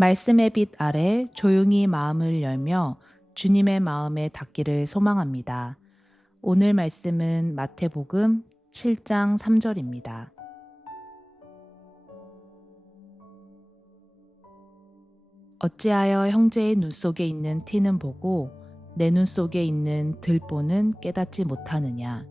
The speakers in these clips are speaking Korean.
말씀의 빛 아래 조용히 마음을 열며 주님의 마음에 닿기를 소망합니다. 오늘 말씀은 마태복음 7장 3절입니다. 어찌하여 형제의 눈 속에 있는 티는 보고 내 눈 속에 있는 들보는 깨닫지 못하느냐.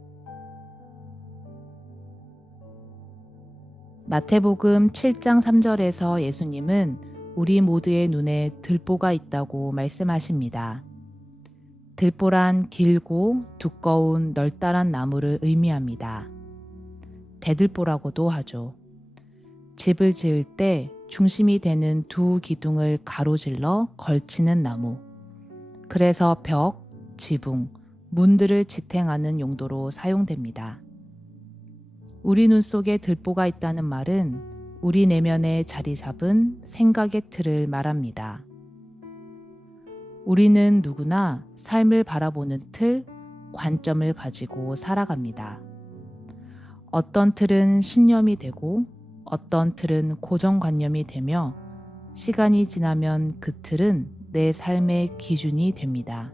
마태복음 7장 3절에서 예수님은 우리 모두의 눈에 들보가 있다고 말씀하십니다. 들보란 길고 두꺼운 널따란 나무를 의미합니다. 대들보라고도 하죠. 집을 지을 때 중심이 되는 두 기둥을 가로질러 걸치는 나무. 그래서 벽, 지붕, 문들을 지탱하는 용도로 사용됩니다. 우리 눈 속에 들보가 있다는 말은 우리 내면에 자리 잡은 생각의 틀을 말합니다. 우리는 누구나 삶을 바라보는 틀, 관점을 가지고 살아갑니다. 어떤 틀은 신념이 되고 어떤 틀은 고정관념이 되며 시간이 지나면 그 틀은 내 삶의 기준이 됩니다.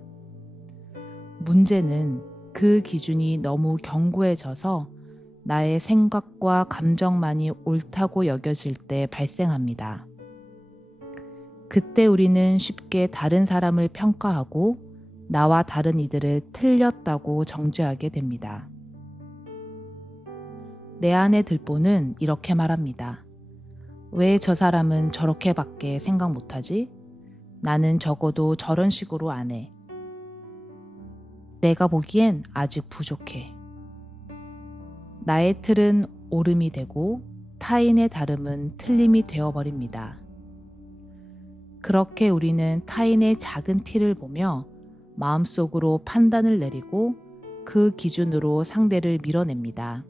문제는 그 기준이 너무 견고해져서 나의 생각과 감정만이 옳다고 여겨질 때 발생합니다. 그때 우리는 쉽게 다른 사람을 평가하고 나와 다른 이들을 틀렸다고 정죄하게 됩니다. 내 안의 들보는 이렇게 말합니다. 왜 저 사람은 저렇게밖에 생각 못하지? 나는 적어도 저런 식으로 안 해. 내가 보기엔 아직 부족해. 나의 틀은 옳음이 되고 타인의 다름은 틀림이 되어버립니다. 그렇게 우리는 타인의 작은 티를 보며 마음속으로 판단을 내리고 그 기준으로 상대를 밀어냅니다.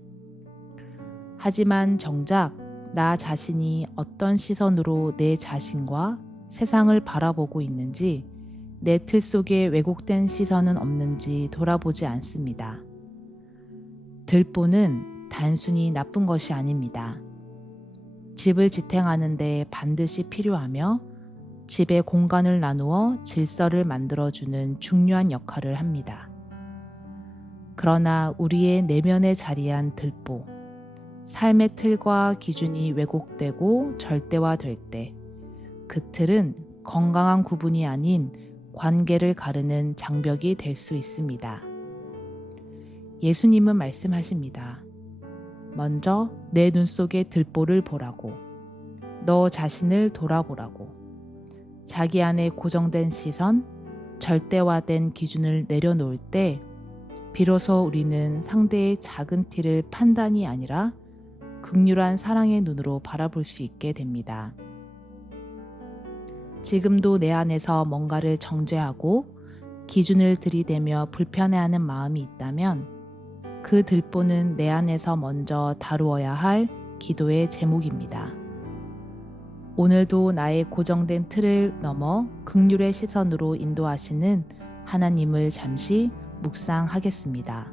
하지만 정작 나 자신이 어떤 시선으로 내 자신과 세상을 바라보고 있는지 내 틀 속에 왜곡된 시선은 없는지 돌아보지 않습니다. 들보는 단순히 나쁜 것이 아닙니다. 집을 지탱하는 데 반드시 필요하며 집의 공간을 나누어 질서를 만들어주는 중요한 역할을 합니다. 그러나 우리의 내면에 자리한 들보, 삶의 틀과 기준이 왜곡되고 절대화될 때, 그 틀은 건강한 구분이 아닌 관계를 가르는 장벽이 될 수 있습니다. 예수님은 말씀하십니다. 먼저 내 눈 속에 들보를 보라고. 너 자신을 돌아보라고. 자기 안에 고정된 시선, 절대화된 기준을 내려놓을 때 비로소 우리는 상대의 작은 티를 판단이 아니라 극률한 사랑의 눈으로 바라볼 수 있게 됩니다. 지금도 내 안에서 뭔가를 정죄하고 기준을 들이대며 불편해하는 마음이 있다면 그 들보는 내 안에서 먼저 다루어야 할 기도의 제목입니다. 오늘도 나의 고정된 틀을 넘어 극률의 시선으로 인도하시는 하나님을 잠시 묵상하겠습니다.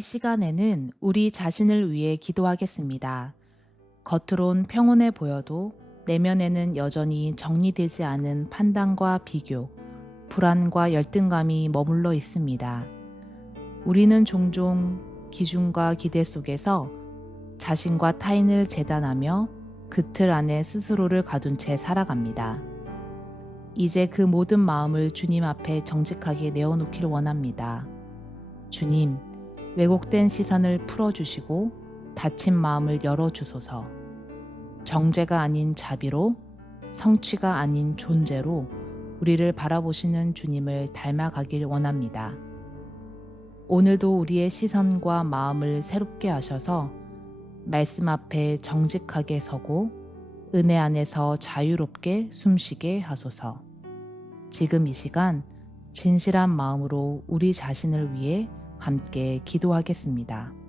이 시간에는 우리 자신을 위해 기도하겠습니다. 겉으론 평온해 보여도 내면에는 여전히 정리되지 않은 판단과 비교, 불안과 열등감이 머물러 있습니다. 우리는 종종 기준과 기대 속에서 자신과 타인을 재단하며 그 틀 안에 스스로를 가둔 채 살아갑니다. 이제 그 모든 마음을 주님 앞에 정직하게 내어놓길 원합니다. 주님, 왜곡된 시선을 풀어주시고 닫힌 마음을 열어주소서. 정죄가 아닌 자비로, 성취가 아닌 존재로 우리를 바라보시는 주님을 닮아가길 원합니다. 오늘도 우리의 시선과 마음을 새롭게 하셔서 말씀 앞에 정직하게 서고 은혜 안에서 자유롭게 숨쉬게 하소서. 지금 이 시간 진실한 마음으로 우리 자신을 위해 함께 기도하겠습니다.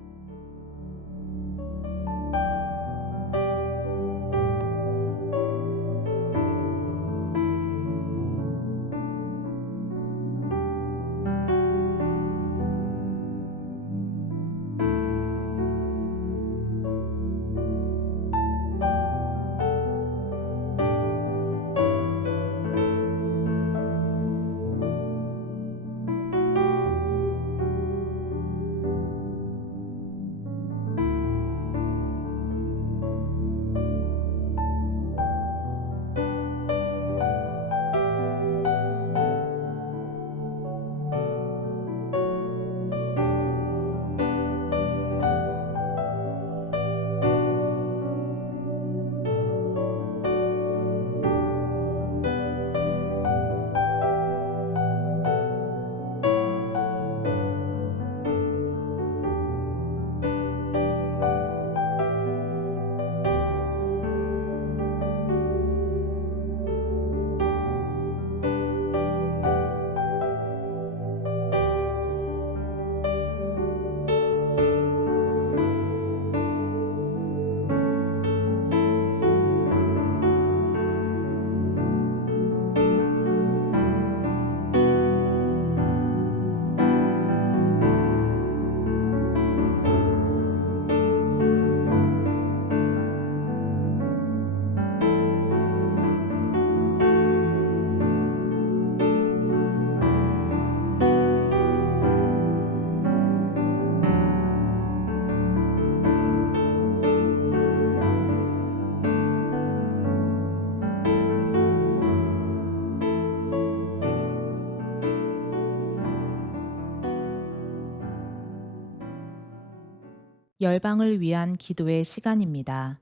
열방을 위한 기도의 시간입니다.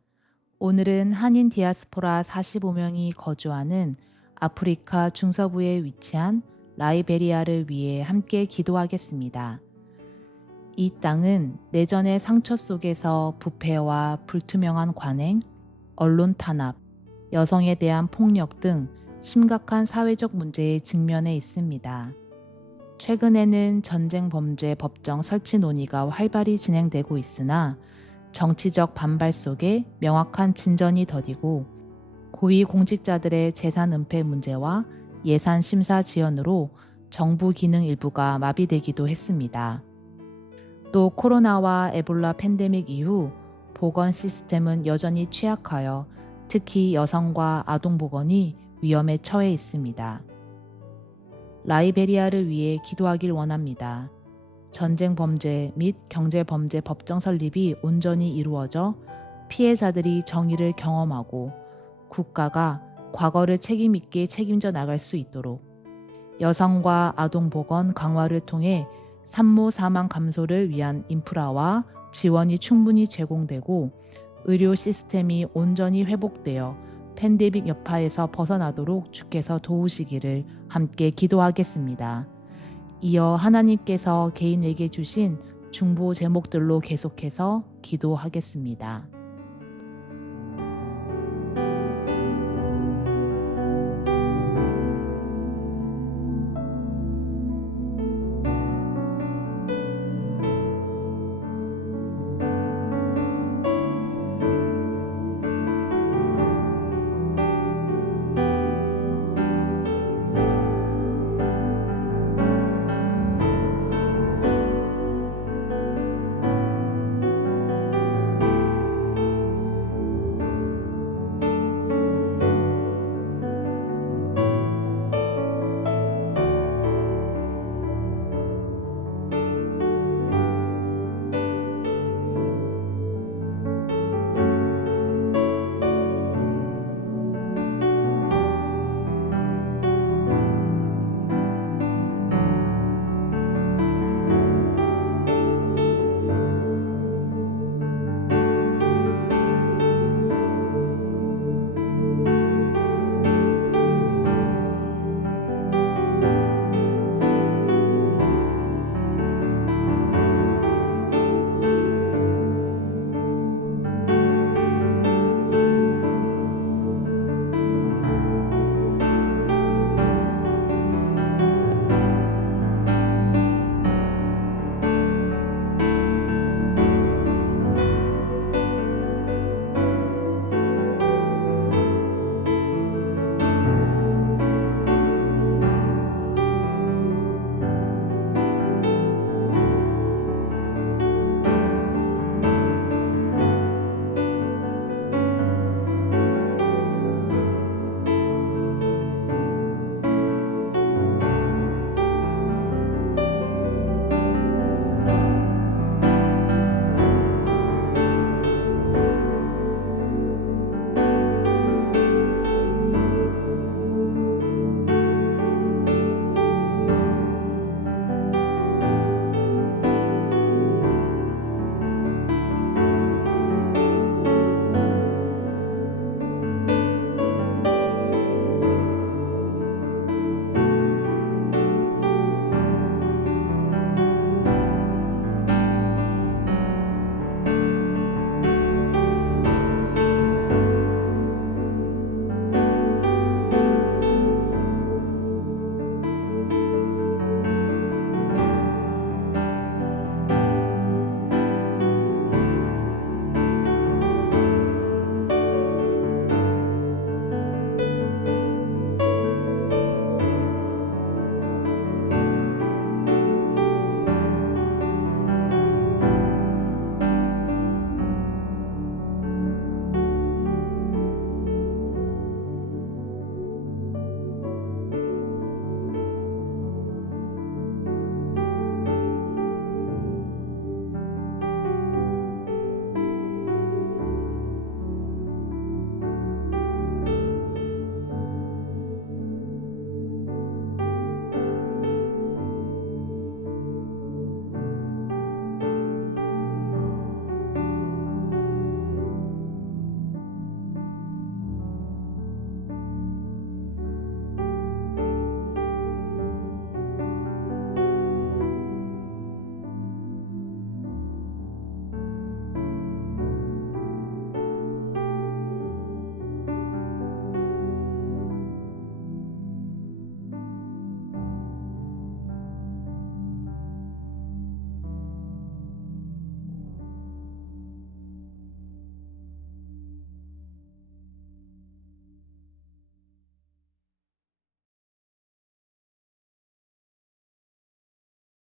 오늘은 한인 디아스포라 45명이 거주하는 아프리카 중서부에 위치한 라이베리아를 위해 함께 기도하겠습니다. 이 땅은 내전의 상처 속에서 부패와 불투명한 관행, 언론 탄압, 여성에 대한 폭력 등 심각한 사회적 문제에 직면해 있습니다. 최근에는 전쟁 범죄 법정 설치 논의가 활발히 진행되고 있으나 정치적 반발 속에 명확한 진전이 더디고 고위 공직자들의 재산 은폐 문제와 예산 심사 지연으로 정부 기능 일부가 마비되기도 했습니다. 또 코로나와 에볼라 팬데믹 이후 보건 시스템은 여전히 취약하여 특히 여성과 아동 보건이 위험에 처해 있습니다. 라이베리아를 위해 기도하길 원합니다. 전쟁 범죄 및 경제 범죄 법정 설립이 온전히 이루어져 피해자들이 정의를 경험하고 국가가 과거를 책임있게 책임져 나갈 수 있도록 여성과 아동 보건 강화를 통해 산모 사망 감소를 위한 인프라와 지원이 충분히 제공되고 의료 시스템이 온전히 회복되어 팬데믹 여파에서 벗어나도록 주께서 도우시기를 함께 기도하겠습니다. 이어 하나님께서 개인에게 주신 중보 제목들로 계속해서 기도하겠습니다.